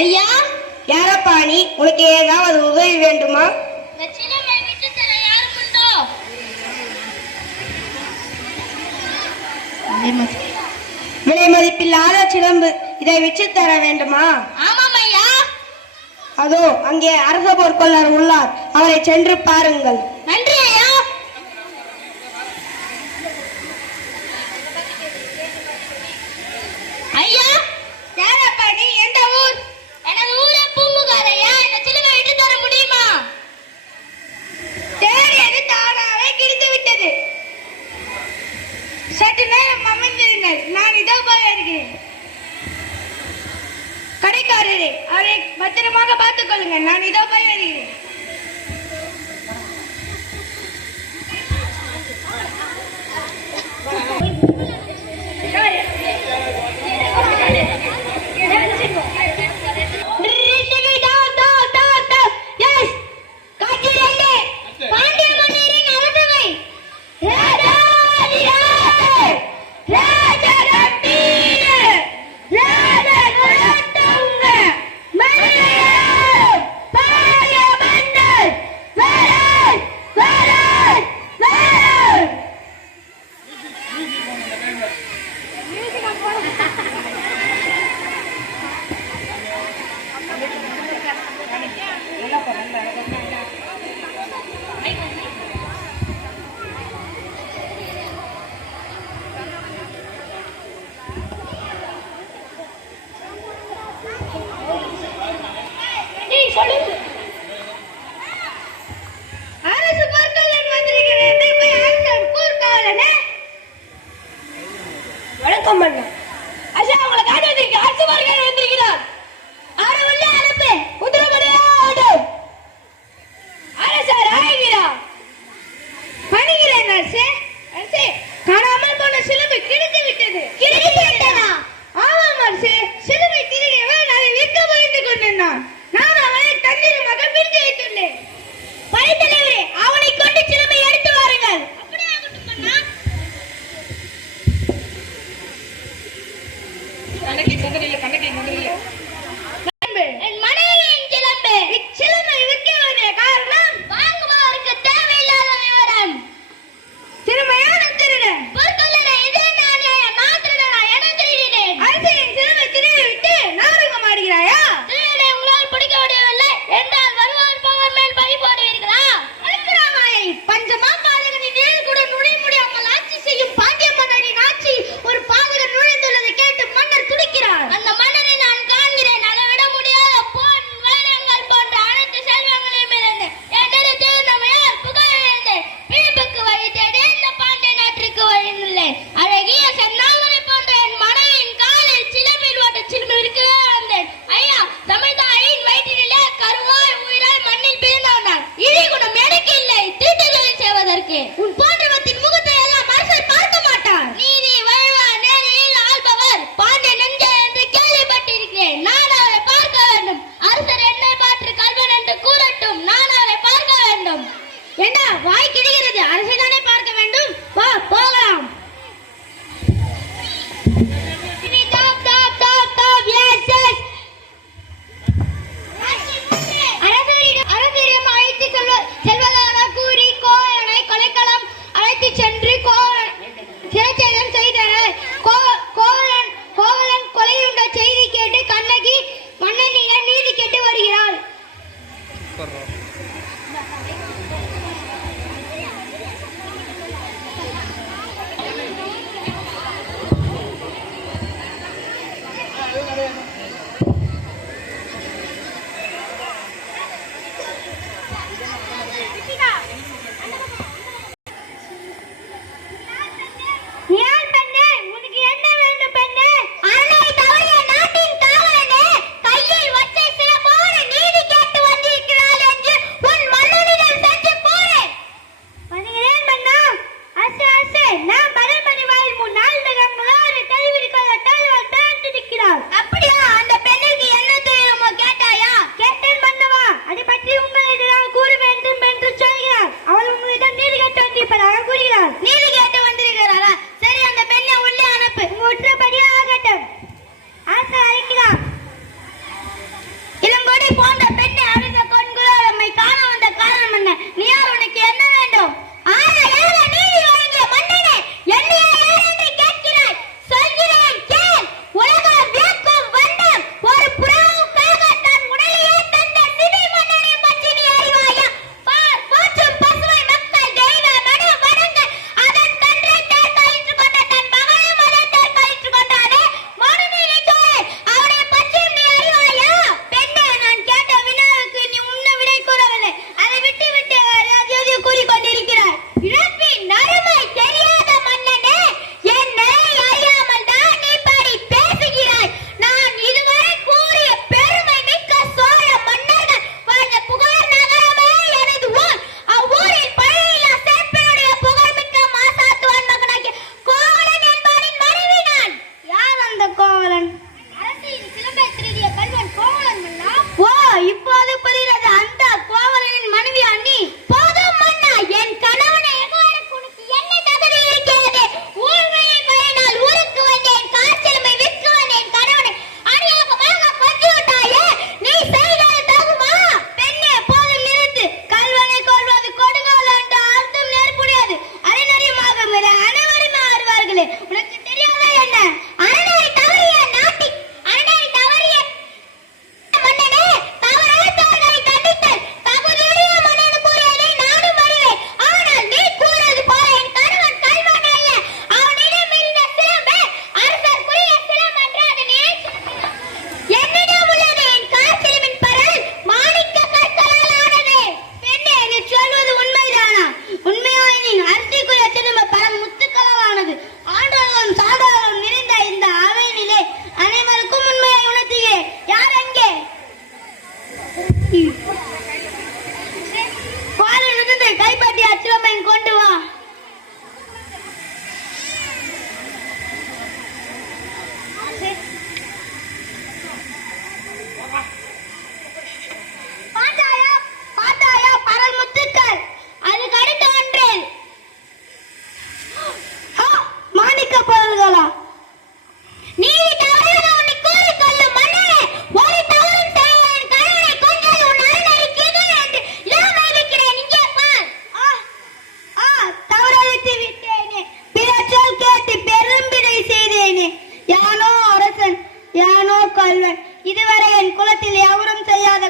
ஐயா யாரப்பா நீ? உனக்கு ஏதாவது உதவி வேண்டுமா? விலை மதிப்பில்லாத சிலம்பு இதை வச்சு தர வேண்டுமா? அதோ அங்கே அரச பொற்கொள்ளர் உள்ளார். அவரை சென்று பாருங்கள். பத்திரமாக பார்த்துக்கொள்ளுங்க நான் இதோ தான் பண்ணேன் அஷா உங்களை காணாமல் போன சிலம்பு கிழிந்து விட்டது. கிழிந்து விட்டதா?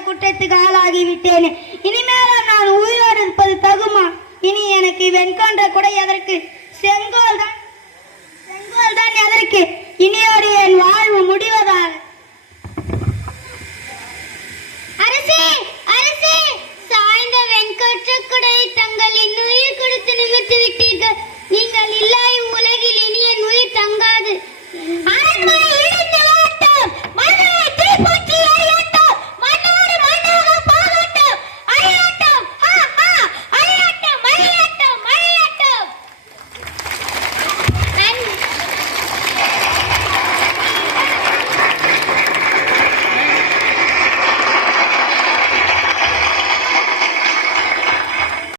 குற்றத்துக்கு ஆளாகிவிட்டேன். இனிமேல நான் உயிரோடு இருப்பது தகுமா? இனி எனக்கு வெண்கொன்ற குடை எதற்கு? செங்கோல் தான். செங்கோல் தான் எதற்கு? இனியோடு என் வாழ்வு முடிவதால். அரசே அரசே!